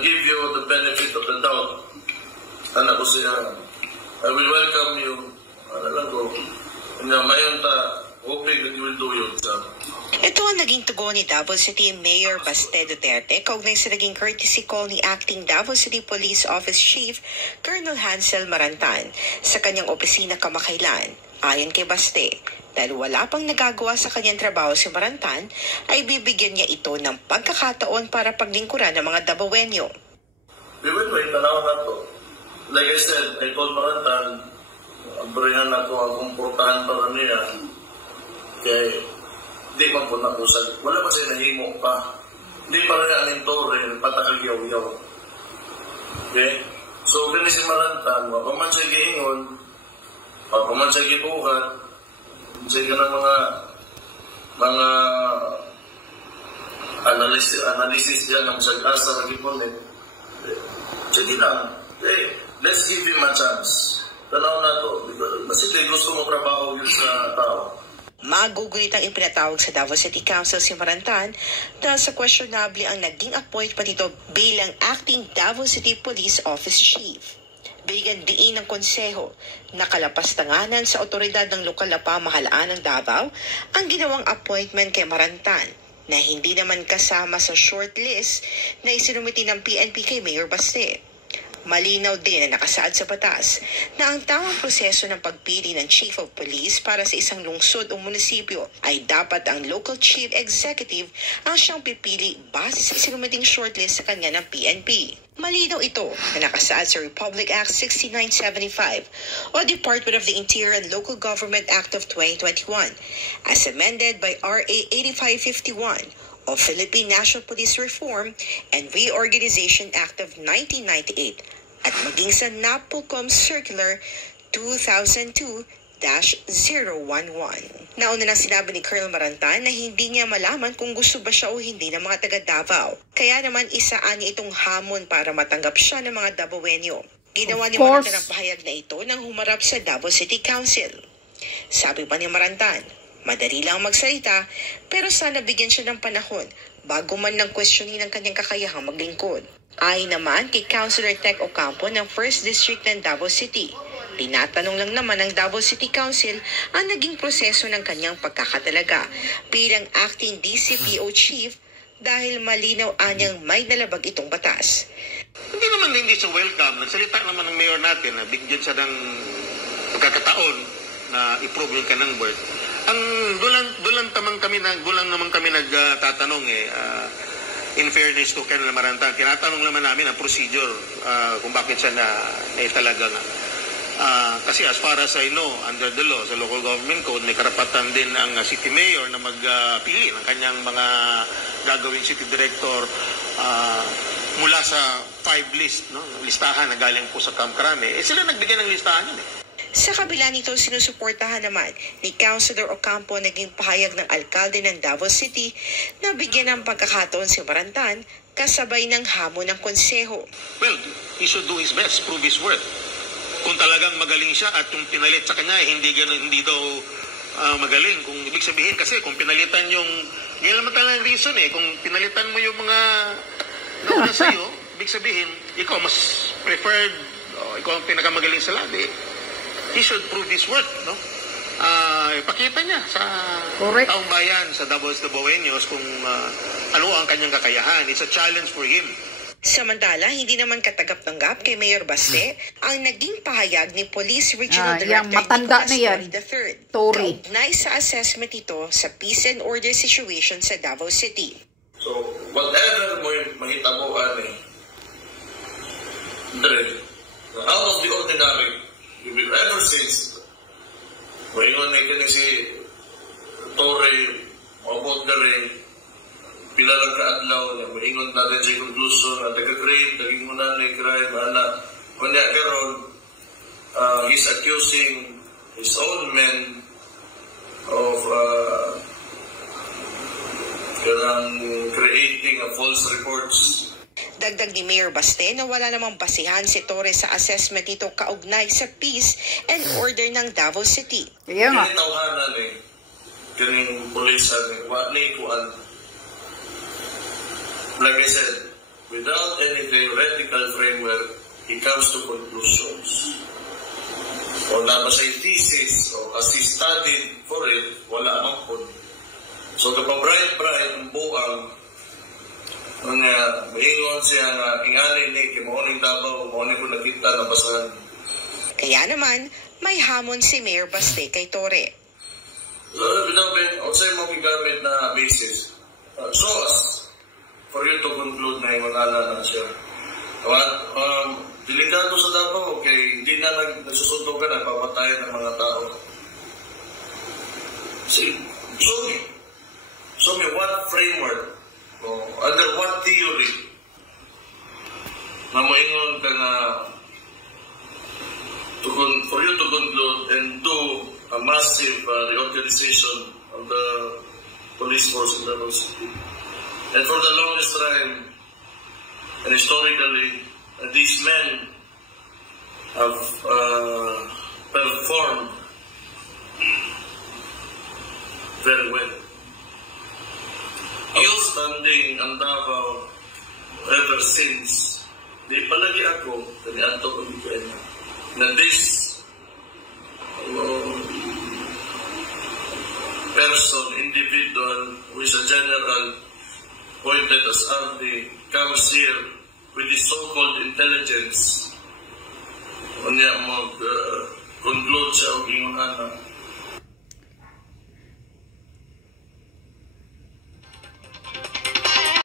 give you the benefit of the doubt. Anak ko siya, I will welcome you. Ano lang ko, mayon ta, hoping that you will do your job. Ito ang naging tugon ni Davao City Mayor Baste Duterte kaugnay sa naging courtesy call ni Acting Davao City Police Office Chief Colonel Hansel Marantan sa kanyang opisina kamakailan. Ayon kay Baste, dahil wala pang nagagawa sa kanyang trabaho si Marantan, ay bibigyan niya ito ng pagkakataon para paglingkuran ng mga Davaoenyo. We will wait, tanaw na to. Like I said, I told Marantan, abrihan na to ang kumportahan para niya. Kaya, hindi pa po nakusag. Wala pa siya nahimo pa. Hindi pa rin aning tore, patakagyaw-yaw. Okay? So, ganun si Marantan, mapaman siya giingon, mapaman siya gibuhat, siya ka ng mga analysis dyan ng sagasa na gipunin. Sige lang. Okay, let's give him a chance. Tanaw na to. Kasi gusto mo trabaho yun sa tao. Magugulit ang ipinatawag sa Davao City Council si Marantan dahil sa questionable ang naging appointment nito bilang Acting Davao City Police Office Chief. Bigyan diin ng konseho na kalapastanganan sa otoridad ng lokal na pamahalaan ng Davao ang ginawang appointment kay Marantan na hindi naman kasama sa shortlist na isinumiti ng PNP kay Mayor Baste. Malinaw din na nakasaad sa batas na ang tamang proseso ng pagpili ng Chief of Police para sa isang lungsod o munisipyo ay dapat ang local chief executive ang siyang pipili base sa isinumiting shortlist sa kanya ng PNP. Malinaw ito na nakasaad sa Republic Act 6975 o Department of the Interior and Local Government Act of 2021 as amended by RA 8551 o Philippine National Police Reform and Reorganization Act of 1998 at maging sa NAPOLCOM Circular 2002-011. Nauna nang sinabi ni Colonel Marantan na hindi niya malaman kung gusto ba siya o hindi ng mga taga Davao. Kaya naman isaan niya itong hamon para matanggap siya ng mga Davaoenyo. Ginawa ni Marantan ang pahayag na ito nang humarap sa Davao City Council. Sabi pa ni Marantan, madali lang magsalita, pero sana bigyan siya ng panahon bago man lang questionin ang kanyang kakayahang maglingkod. Ay naman kay Councilor Tec Ocampo ng 1st District ng Davao City. Tinatanong lang naman ng Davao City Council ang naging proseso ng kanyang pagkakatalaga bilang Acting DCPO Chief dahil malinaw anyang may nalabag itong batas. Hindi naman hindi siya welcome. Nagsalita naman ng mayor natin na bigyan siya ng pagkakataon na i-prove yung kanang word. Ang dulang naman kami nagtatanong in fairness to Colonel Marantan, tinatanong naman namin ang procedure kung bakit siya na italaga nga. Kasi as far as I know, under the law, sa local government code, may karapatan din ang city mayor na magpili ng kanyang mga gagawing city director mula sa 5 list, no? Listahan na galing po sa Camp Crame. Sila nagbigay ng listahan yun eh. Sa kabila nito, sinusuportahan naman ni Councilor Ocampo naging pahayag ng alkalde ng Davao City na bigyan ng pagkakataon si Marantan kasabay ng hamon ng konseho. Well, he should do his best, prove his worth. Kung talagang magaling siya at yung pinalit sa kanya, hindi daw magaling. Kung ibig sabihin kasi, kung pinalitan yung, yan naman talagang reason eh, kung pinalitan mo yung mga nauna sa'yo, ibig sabihin, ikaw mas preferred, ikaw ang pinakamagaling sa labi. He should prove his worth, no? Ipakita niya sa taong bayan, sa Davaoenos kung ano ang kanyang kakayahan. It's a challenge for him. Samantala, hindi naman katagap-tanggap kay Mayor Baste ang naging pahayag ni Police Regional Director matanda na yan. III kaugnay sa assessment ito sa peace and order situation sa Davao City. So, whatever mo yung mahitabuan out of the ordinary, ever since mayon na ikaw si Torre maabot na rin pilalang kaadlaw na maingon natin sa conclusion at nag-grade, naging muna na crime anak kunya karon he's accusing his own men of creating a false reports. Dagdag ni Mayor Baste na wala namang basihan si Torres sa assessment nito kaugnay sa peace and order ng Davao City. Kaya nga. Kinitawhanan kining pulisan, wala kuan. Like I said, without any theoretical framework, he comes to conclusions. O nabasa yung thesis, o as he studied for it, wala man po. So kapabright ang buang, maingon siya nga, ingani ni, kimaoning Davao, maoning ko nakita na basahan. Kaya naman, may hamon si Mayor Baste kay Torre. So, binabi, outside mo gigamit na basis. So as, for you to conclude na yung ala na siya. Delikado sa Davao, okay, hindi na nagsusunod ka, nagpapatayan ng mga tao. See, show me what framework, under what theory, na maingon ka na for you to conclude and do a massive reorganization of the police force in Davao City. And for the longest time, and historically, these men have performed very well. Outstanding ang Davao ever since. Di palagi ako, kanianto ko na this person, individual, who is a general, appointed as RD, comes here with the so-called intelligence. Unya mag-conclude siya o gingunan